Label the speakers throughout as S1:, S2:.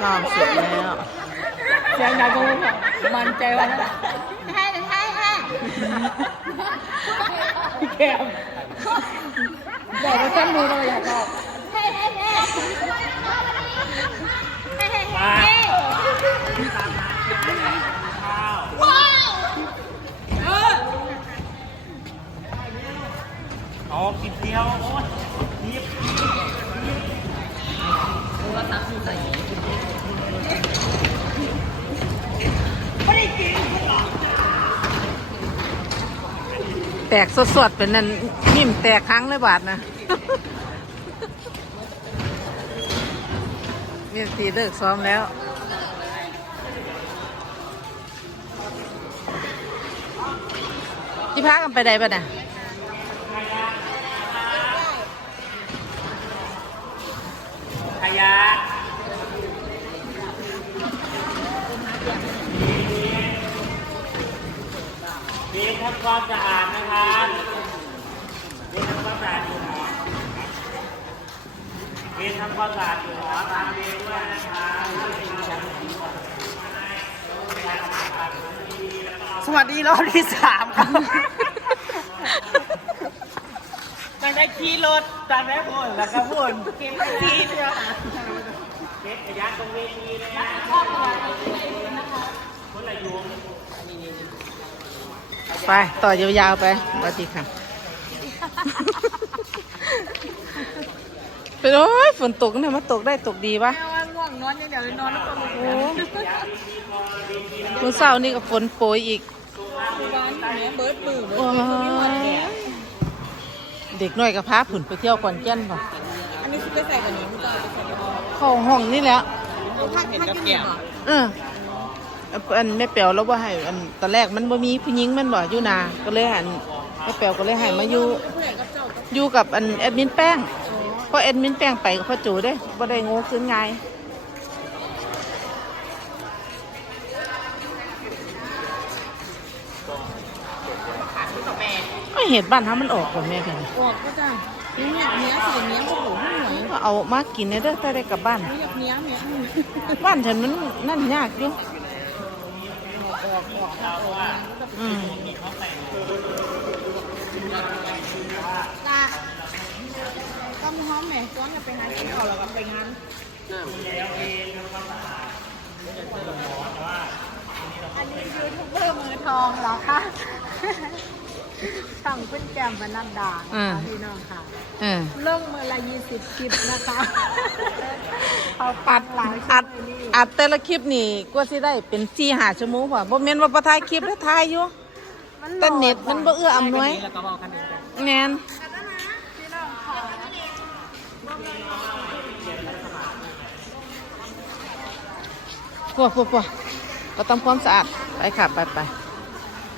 S1: สอบเสร็จแล้ว
S2: เสียงดังกูมันใจวันนั้นให้ให้ให้พี่แก้มบอกว่าฉันดูเราอยากบอกให้ให้ให้ให้ให้
S3: อ๋อกินเดียวโอ้ยยิบ
S1: แตกสดๆเป็นนั่นนิ่มแตกครั้งเลยบาทนะมีตีเลิกซ้อมแล้วที่พักกันไปใดบ้าน่ะ
S3: ขยะ ความสะอาดนะครับเบียทำความสะอาดอยู่หอเบียทำความสะอาดอยู่หอตามเบียด้วยนะครับ
S1: สวัสดีรอบที่สามครับ
S3: ตั้งแต่ขี่รถตั้งแต่บนแล้วก็บนเก็บทีเนี่ยเก็บขยะตรงเวทีเลยนะคนละยุง
S1: ไป ต่อยาวๆไปสวัสดีค่ะเป็นโอ้ยฝนตกเนี่ยมาตกได้ตกดีวะ
S2: แม่ว่าง่วงนอนอย่างเดียวนอนแล้วก็ลุก
S1: โอ้คุณเศร้านี่ก็ฝนโปรยอีก
S2: บ้านแม่เบิร์ดมือเบิ
S1: โอ้
S2: ร์ดมือมีหมดแก่
S1: ยเด็กน้อยกับพาผุนไปเที่ยวขอนแก่นป่ะ
S2: อันนี้คือไปใส่กับหนูไม่ต้องไปใส่กับหนู
S1: เข้าห้องนี่แหล้ว
S2: ถ้าถ้ากินเหรอ
S1: เออ อันแม่แป๋วแล้วว่าให้อันตอนแรกมันบ่มีผู้หญิงมันบ่อยู่นาก็เลยหันแม่แป๋วก็เลยให้มาอยู่
S2: ผู้ใหญ่กับเจ้าก็
S1: อยู่กับอันแอดมินแป้งเพราะแอดมินแป้งไปกับพ่อจูเด้บ่ได้โง่ขึ้นไงายก็เห็ดบ้านทามันออกก่อนแม่กัน
S2: ออกก็ได้เนี้ยเนี้ยใส่เนี้ยโอ้โหไม่ไหว
S1: ก็เอามากินได้เด้อถ้าได้กลับบ้าน
S2: ไม่อยากเนี้ยเนี้ย
S1: บ้านฉันมันนั่นยากอยู่ อืม
S2: ตาก็มีห้องแม่ซ้อนกันไปงานกินข้าวแล้วก็ไปงานอันนี้ยูทูบเบอร์มือทองเหรอคะ ช่องเพื่อนแก้มบรรณดาค่ะพี่น้องค่ะ
S1: เออ
S2: ลงมือละยี่สิบคลิปนะคะเขาปัดหลาย
S1: อัด
S2: ช่วยนี่
S1: อัดแต่ละคลิปนี่กว่าสิได้เป็นสี่หาชั่วโมงว่ะบ่แม่นว่าบ่ถ่ายคลิปแล้วถ่ายอยู่
S2: มัน
S1: แต่เน็ตมันบ่เอื้ออำนวย
S3: แล้วก็บอกกันเอง
S1: แม่น
S2: พี่น้องค่ะ
S1: พวกพวกพวกก็ทำความสะอาดไปค่ะไปไป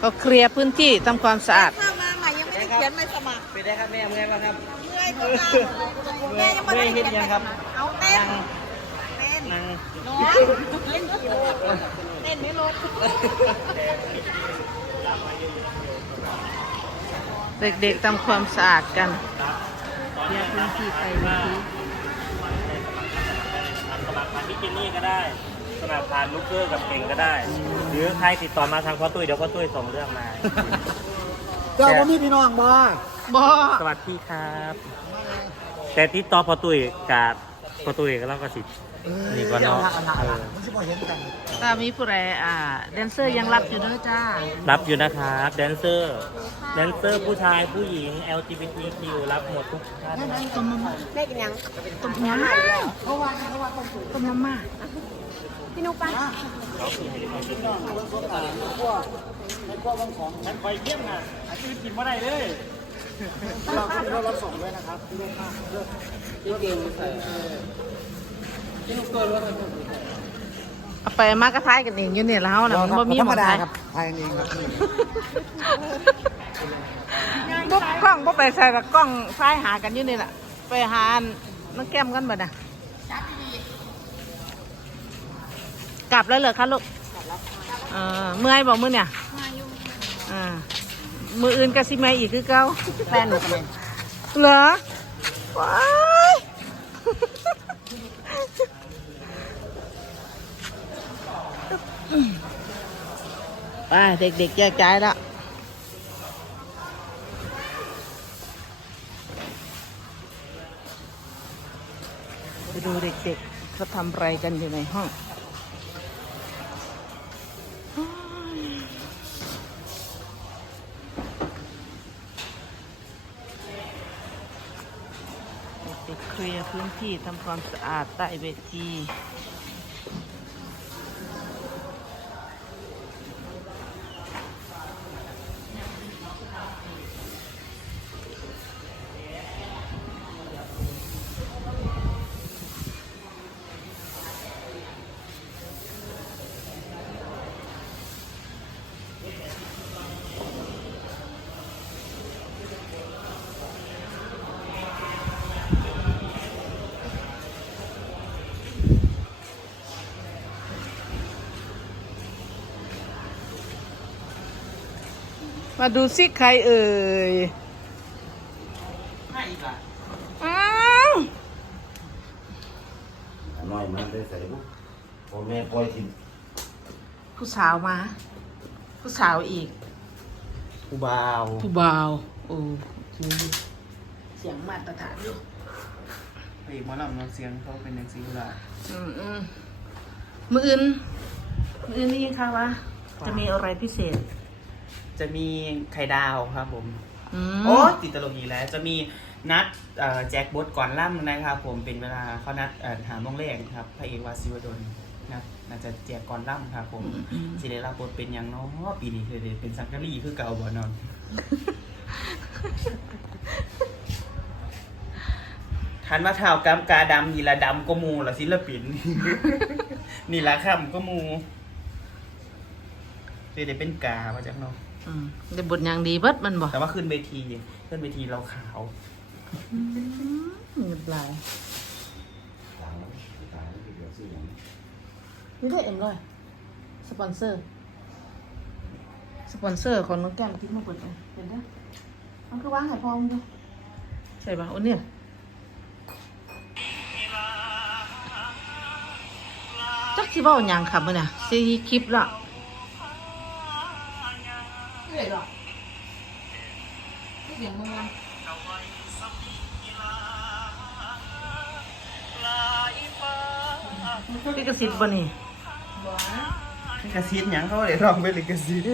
S1: ก็เคลียร์พื้นที่ทำความสะอาด
S2: เข้ามาใหม่ยังไม่ได้เขียนใบสมัคร
S3: ไปได้ครับแม่เมื่อยป่ะครับ
S2: เมื่อยตัว แม่ยังไม่ได้เขียนใบสมัครเอาเต้นเต้น
S3: นั่ง
S2: น้องเล่นกี่โลเต้นไม่ลด
S1: เด็กๆทำความสะอาดกันเคลียร์พื้นที่ไปเมื่อกี้
S3: สมัครผ่านพี่เจนนี่ก็ได้ สมัครผ่านลูกเกอร์กับเก่งก็ได้ หรือใครติดต่อมาทางพ่อตุ้ยเดี๋ยวพ่อตุ้ยส่งเรื่องมา
S4: เจ้าว่ามีพี่น้องบ่
S1: บ่
S3: สวัสดีครับ แต่ติดต่อพ่อตุ้ยกับพ่อตุ้ยก็แล้วก็สินี่ก็เนาะเออ
S4: มันสิบ่เห็นกัน
S1: ถ้ามีผู้ใดอ่าแดนเซอร์ยังรับอยู่เด้อจ้า
S3: รับอยู่นะครับแดนเซอร์แดนเซอร์ผู้ชายผู้หญิง LGBTQ รับหมดทุกท่านนะ
S2: ได้กินยัง
S1: ต้มยำมาเพราะว่าต้มยำมา
S2: พี่นุ๊กปะ
S3: ฉันคอยเยี่ยมนะอาชีพกินมาได้เลย
S4: เราเรารับส่งด้วยนะครับเรื่องมากเรื่องเก่งใส่
S1: เอาไปมากระทายกันเองอยู่เนี่ยแล้วนะมันบ่มี
S4: ธร
S1: ห
S4: ร
S1: ม
S4: ดา
S1: ทาย
S4: ครับภายเองครับ
S1: บ่กล้องบ่ไปใส่ละกล้องทายหากันอยู่นี่แหละไปหานน้องแก้มกันบ่น่ะกลับแล้วเหรอคะลูกเออเมื่อยบอกมือเนี่ยอ่า มืออื่นกะซิไมาอีกคือเก่า
S2: แฟนหนูกันเลย
S1: เหรอไปเด็กๆแยกย้ายแล้วไปดูเด็กๆเขาทำไรกันอยู่ในห้อง ที่ทำความสะอาดใต้เวที มาดูซิใครเอ่ย
S5: ให้อีกอะ
S1: อ้าว
S6: น้อยมันได้ใส่บุพ่อแม่ปล่อยทิ้ง
S1: ผู้สาวมา ผู้สาวอีก
S5: กูบ่าว
S1: ผู้บ่าวโอ้เสียงมาตรฐานอยู่
S5: ไปอีกหมอลำเนาะเสียงเขาเป็นอย่างซีกุหลาบ
S1: อืมอืมมืออื่นมืออื่นนี่ค่ะว่าจะมีอะไรพิเศษ
S5: จะมีไข่ดาวครับผม
S1: อืม
S5: โอ้ติดตลกอีกแล้ว จะมีนัดเอ่อแจ็คบดก่อนล่ำนะครับผมเป็นเวลาเขานัดเอ่อหาโมงแรกครับพระเอกวาซิวดลนะน่าจะแจกก่อนล่ำครับผมสิได้รับบทเป็นอย่างน้อปีนี้คือได้เป็นสังกะรีคือเก่าบ่นอน ทันมาเท่ากำกาดำนี่ละดำก็มูละศิลปิน นี่ละค่ำก็มู คือได้เป็นกามาจากเน้อง
S1: อืมได้บทอย่างดีเบิดมันบ่
S5: แต่ว่าขึ้นเวทีขึ้นเวทีเราขาว
S1: เงินลาย
S6: ต่างแล้วต่างแล้วที่เดี๋ยวซื้ออย่างนี้
S1: นี่ได้เอ็มร้อยสปอนเซอร์ สปอนเซอร์ของน้องแก้มที่มาเปิดเองเห็นไหมมันคือว่างไข่พอมด้วยใช่ปะโอ้เนี่ยจักที่บ้าอย่างขับมันเนี่ยซีคลิปละ
S2: เฮ้ยหรอเสียงมึงมัน
S1: พี่กระสิบบ่นี่
S2: บ้า
S5: ลิขสิทธิ์หยังเขาเลยลองเป็นลิขสิทธิ์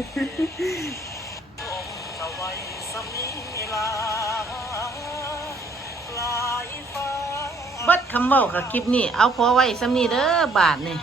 S1: เบิดคำเบ้ากับคลิปนี้ เอาพอไว้สำนีเด้อบาทนี่